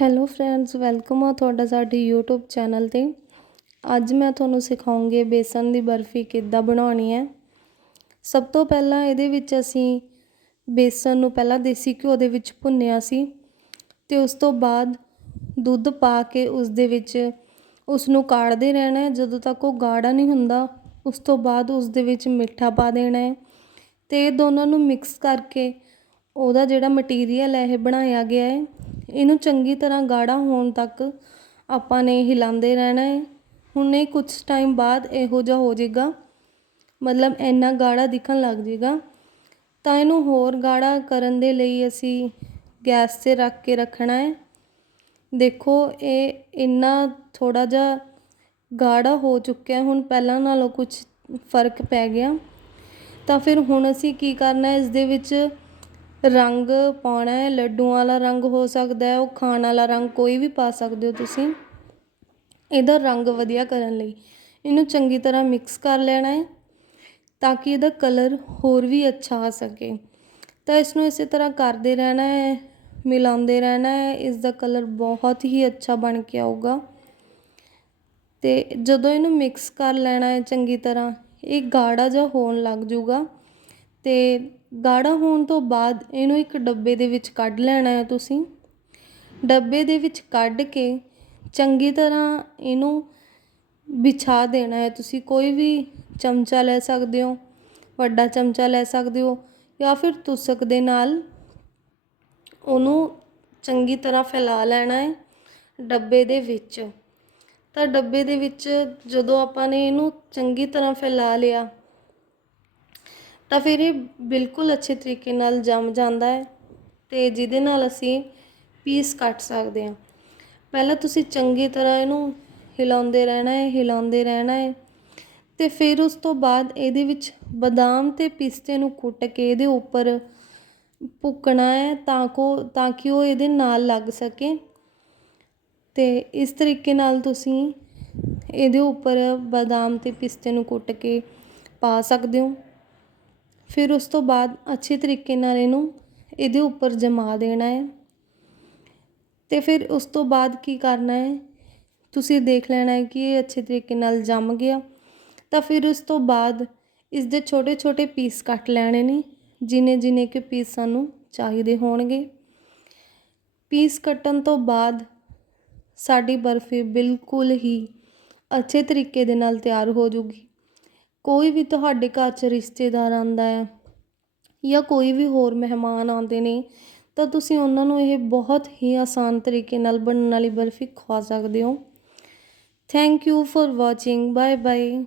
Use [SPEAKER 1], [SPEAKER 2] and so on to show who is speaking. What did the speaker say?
[SPEAKER 1] Hello friends welcome ਆ ਤੁਹਾਡਾ ਸਾਡੇ YouTube ਚੈਨਲ ਤੇ। ਅੱਜ ਮੈਂ ਤੁਹਾਨੂੰ ਸਿਖਾਉਂਗੀ ਬੇਸਨ ਦੀ ਬਰਫੀ ਕਿੱਦਾਂ ਬਣਾਉਣੀ ਹੈ। ਸਭ ਤੋਂ ਪਹਿਲਾਂ ਇਹਦੇ ਵਿੱਚ ਅਸੀਂ ਬੇਸਨ ਨੂੰ ਪਹਿਲਾਂ ਦੇਸੀ ਘਿਓ ਦੇ ਵਿੱਚ ਭੁੰਨਿਆ ਸੀ ਤੇ ਉਸ ਤੋਂ ਬਾਅਦ ਦੁੱਧ ਪਾ ਕੇ ਉਸ ਦੇ ਵਿੱਚ ਉਸ ਨੂੰ ਕਾੜਦੇ ਰਹਿਣਾ ਹੈ। ਜਦੋਂ ਤੱਕ ਉਹ ਗਾੜਾ ਨਹੀਂ ਹੁੰਦਾ, ਉਸ ਤੋਂ ਬਾਅਦ ਉਸ ਦੇ ਵਿੱਚ ਮਿੱਠਾ ਪਾ ਦੇਣਾ ਹੈ। ਤੇ ਇਹ ਦੋਨਾਂ ਨੂੰ ਮਿਕਸ ਕਰਕੇ ਉਹਦਾ ਜਿਹੜਾ ਮਟੀਰੀਅਲ ਹੈ, ਇਹ ਬਣਾਇਆ ਗਿਆ ਹੈ। ਇਹਨੂੰ ਚੰਗੀ ਤਰ੍ਹਾਂ ਗਾੜਾ ਹੋਣ ਤੱਕ ਆਪਾਂ ਨੇ ਹਿਲਾਉਂਦੇ ਰਹਿਣਾ ਹੈ। ਹੁਣ ਇਹ ਕੁਝ ਟਾਈਮ ਬਾਅਦ ਇਹੋ ਜਿਹਾ ਹੋ ਜਾਏਗਾ। ਮਤਲਬ ਇੰਨਾ ਗਾੜਾ ਦਿਖਣ ਲੱਗ ਜਾਏਗਾ। ਤਾਂ ਇਹਨੂੰ ਹੋਰ ਗਾੜਾ ਕਰਨ ਦੇ ਲਈ ਅਸੀਂ ਗੈਸ 'ਤੇ ਰੱਖ ਕੇ ਰੱਖਣਾ ਹੈ। ਦੇਖੋ, ਇਹ ਇੰਨਾ ਥੋੜਾ ਜਿਹਾ ਗਾੜਾ ਹੋ ਚੁੱਕਿਆ ਹੁਣ ਪਹਿਲਾਂ ਨਾਲੋਂ ਕੁਝ ਫ਼ਰਕ ਪੈ ਗਿਆ। ਤਾਂ ਫਿਰ ਹੁਣ ਅਸੀਂ ਕੀ ਕਰਨਾ ਇਸ ਦੇ ਵਿੱਚ ਰੰਗ ਪਾਉਣਾ ਹੈ, ਲੱਡੂਆਂ ਵਾਲਾ ਰੰਗ ਹੋ ਸਕਦਾ ਉਹ ਖਾਣ ਵਾਲਾ ਰੰਗ ਕੋਈ ਵੀ ਪਾ ਸਕਦੇ ਹੋ ਤੁਸੀਂ। ਇਹਦਾ ਰੰਗ ਵਧੀਆ ਕਰਨ ਲਈ ਇਹਨੂੰ ਚੰਗੀ ਤਰ੍ਹਾਂ ਮਿਕਸ ਕਰ ਲੈਣਾ ਹੈ ਤਾਂ ਕਿ ਇਹਦਾ ਕਲਰ ਹੋਰ ਵੀ ਅੱਛਾ ਆ ਸਕੇ। ਤਾਂ ਇਸ ਨੂੰ ਇਸੇ ਤਰ੍ਹਾਂ ਕਰਦੇ ਰਹਿਣਾ ਹੈ, ਮਿਲਾਉਂਦੇ ਰਹਿਣਾ ਹੈ ਇਸ ਦਾ ਕਲਰ ਬਹੁਤ ਹੀ ਅੱਛਾ ਬਣ ਕੇ ਆਊਗਾ। ਤੇ ਜਦੋਂ ਇਹਨੂੰ ਮਿਕਸ ਕਰ ਲੈਣਾ ਹੈ ਚੰਗੀ ਤਰ੍ਹਾਂ, ਇਹ ਗਾੜਾ ਜਿਹਾ ਹੋਣ ਲੱਗ ਜਾਊਗਾ ਤੇ ਗਾੜਾ ਹੋਣ ਤੋਂ ਬਾਅਦ ਇਹਨੂੰ ਇੱਕ ਡੱਬੇ ਦੇ ਵਿੱਚ ਕੱਢ ਲੈਣਾ ਹੈ ਤੁਸੀਂ। ਡੱਬੇ ਦੇ ਵਿੱਚ ਕੱਢ ਕੇ ਚੰਗੀ ਤਰ੍ਹਾਂ ਇਹਨੂੰ ਵਿਛਾ ਦੇਣਾ ਹੈ। ਤੁਸੀਂ ਕੋਈ ਵੀ ਚਮਚਾ ਲੈ ਸਕਦੇ ਹੋ, ਵੱਡਾ ਚਮਚਾ ਲੈ ਸਕਦੇ ਹੋ ਜਾਂ ਫਿਰ ਤੁਸਕ ਦੇ ਨਾਲ ਉਹਨੂੰ ਚੰਗੀ ਤਰ੍ਹਾਂ ਫੈਲਾ ਲੈਣਾ ਹੈ ਡੱਬੇ ਦੇ ਵਿੱਚ। ਤਾਂ ਡੱਬੇ ਦੇ ਵਿੱਚ ਜਦੋਂ ਆਪਾਂ ਨੇ ਇਹਨੂੰ ਚੰਗੀ ਤਰ੍ਹਾਂ ਫੈਲਾ ਲਿਆ ਤਾਂ ਫਿਰ ਇਹ ਬਿਲਕੁਲ ਅੱਛੇ ਤਰੀਕੇ ਨਾਲ ਜੰਮ ਜਾਂਦਾ ਹੈ ਅਤੇ ਜਿਹਦੇ ਨਾਲ ਅਸੀਂ ਪੀਸ ਕੱਟ ਸਕਦੇ ਹਾਂ। ਪਹਿਲਾਂ ਤੁਸੀਂ ਚੰਗੀ ਤਰ੍ਹਾਂ ਇਹਨੂੰ ਹਿਲਾਉਂਦੇ ਰਹਿਣਾ ਹੈ, ਹਿਲਾਉਂਦੇ ਰਹਿਣਾ ਹੈ ਤੇ ਫਿਰ ਉਸ ਤੋਂ ਬਾਅਦ ਇਹਦੇ ਵਿੱਚ ਬਦਾਮ ਤੇ ਪਿਸਤੇ ਨੂੰ ਕੁੱਟ ਕੇ ਇਹਦੇ ਉੱਪਰ ਭੁੱਕਣਾ ਹੈ ਤਾਂ ਕੋ, ਤਾਂ ਕਿ ਉਹ ਇਹਦੇ ਨਾਲ ਲੱਗ ਸਕੇ। ਤੇ ਇਸ ਤਰੀਕੇ ਨਾਲ ਤੁਸੀਂ ਇਹਦੇ ਉੱਪਰ ਬਦਾਮ ਤੇ ਪਿਸਤੇ ਨੂੰ ਕੁੱਟ ਕੇ ਪਾ ਸਕਦੇ ਹੋ। ਫਿਰ ਉਸ ਤੋਂ ਬਾਅਦ ਅੱਛੇ ਤਰੀਕੇ ਨਾਲ ਇਹਨੂੰ ਇਹਦੇ ਉੱਪਰ ਜਮਾ ਦੇਣਾ ਹੈ। ਤੇ ਫਿਰ ਉਸ ਤੋਂ ਬਾਅਦ ਕੀ ਕਰਨਾ ਹੈ? ਤੁਸੀਂ ਦੇਖ ਲੈਣਾ ਹੈ ਕਿ ਇਹ ਅੱਛੇ ਤਰੀਕੇ ਨਾਲ ਜੰਮ ਗਿਆ। ਤਾਂ ਫਿਰ ਉਸ ਤੋਂ ਬਾਅਦ ਇਸ ਦੇ ਛੋਟੇ ਛੋਟੇ ਪੀਸ ਕੱਟ ਲੈਣੇ ਨੇ, ਜਿਨੇ ਜਿਨੇ ਕਿ ਪੀਸ ਸਾਨੂੰ ਚਾਹੀਦੇ ਹੋਣਗੇ। ਪੀਸ ਕੱਟਣ ਤੋਂ ਬਾਅਦ ਸਾਡੀ ਬਰਫੀ ਬਿਲਕੁਲ ਹੀ ਅੱਛੇ ਤਰੀਕੇ ਦੇ ਨਾਲ ਤਿਆਰ ਹੋ ਜੂਗੀ। ਕੋਈ ਵੀ ਤੁਹਾਡੇ ਘਰ 'ਚ ਰਿਸ਼ਤੇਦਾਰ ਆਉਂਦਾ ਹੈ ਜਾਂ ਕੋਈ ਵੀ ਹੋਰ ਮਹਿਮਾਨ ਆਉਂਦੇ ਨੇ, ਤਾਂ ਤੁਸੀਂ ਉਹਨਾਂ ਨੂੰ ਇਹ ਬਹੁਤ ਹੀ ਆਸਾਨ ਤਰੀਕੇ ਨਾਲ ਬਣਨ ਵਾਲੀ ਬਰਫੀ ਖਵਾ ਸਕਦੇ ਹੋ। Thank you for watching bye bye